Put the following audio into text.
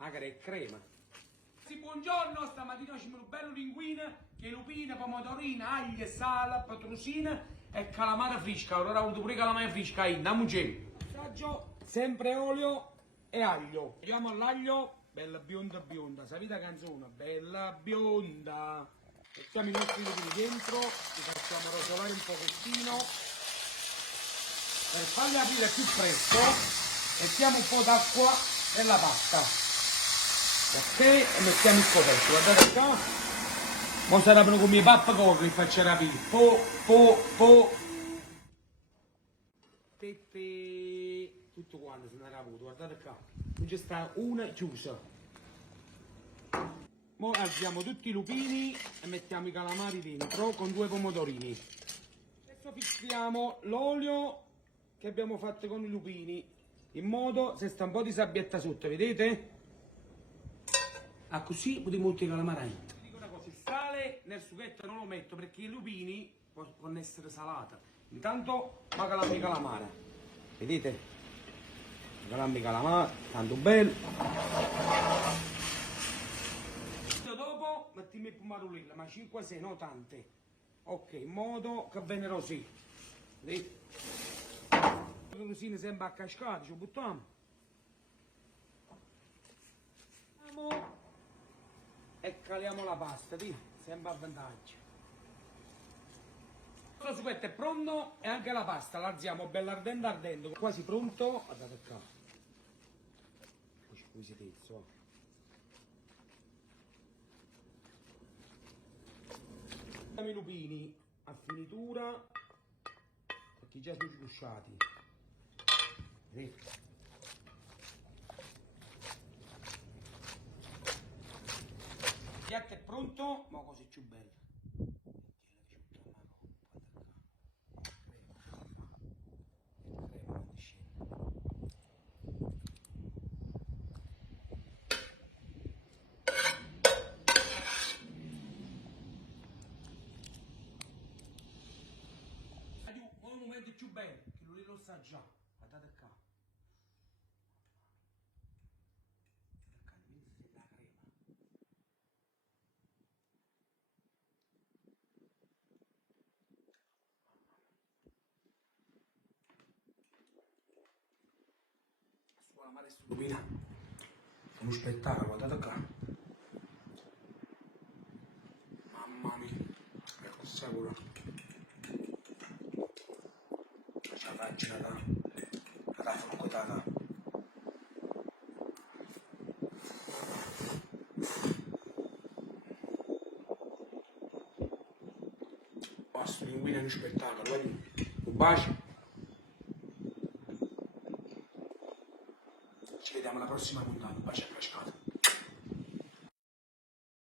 magari è crema. Sì, buongiorno, stamattina ci un bello linguine, che lupine, pomodorina, aglio, sale, petrusina e calamara fresca. Ora ho avuto pure calamara fresca, andiamo insieme. Assaggio, sempre olio e aglio. Andiamo all'aglio, bella bionda, sapete la canzone? Bella bionda. Mettiamo i nostri lupini dentro, li facciamo rosolare un pochettino. Per farli aprire più presto, mettiamo un po' d'acqua nella pasta. Ok, e mettiamo il coperchio, guardate qua. Ora saranno come i pappacorri, li faccio rapire. Pepe, tutto quanto se ne era avuto, guardate qua. Non c'è sta una chiusa. Ora alziamo tutti i lupini e mettiamo i calamari dentro con 2 pomodorini. Adesso fischiamo l'olio che abbiamo fatto con i lupini, in modo se sta un po' di sabbietta sotto, vedete? Ah, così potremo mettere i calamari. Vi dico una cosa, il sale nel sughetto non lo metto perché i lupini possono essere salati. Intanto magalammi i calamari, vedete? Magalammi i calamari, tanto bello. Dopo mettiamo il pomarolino, ma 5-6, no tante. Ok, in modo che viene così. Vedete? Le rosine sempre a cascata, ci buttiamo. E caliamo la pasta, sempre a vantaggio. Il sughetto è pronto e anche la pasta la alziamo bella ardente, quasi pronto. Guardate qua. Poi squisitezzo. Mettiamo i lupini a finitura perché già sono sgusciati. Vedete? Il piatto è pronto, ma così più bello. Un momento più bello, che lui lo sa già. Guardate qua. La crema. Scuola mare stupida. Uno spettacolo, guardate qua. Mamma mia. Ecco, sicuro. La pagina da forcotata. Basta, linguina è uno spettacolo, vedi? Un bacio. Ci vediamo alla prossima puntata. Un bacio a cascata.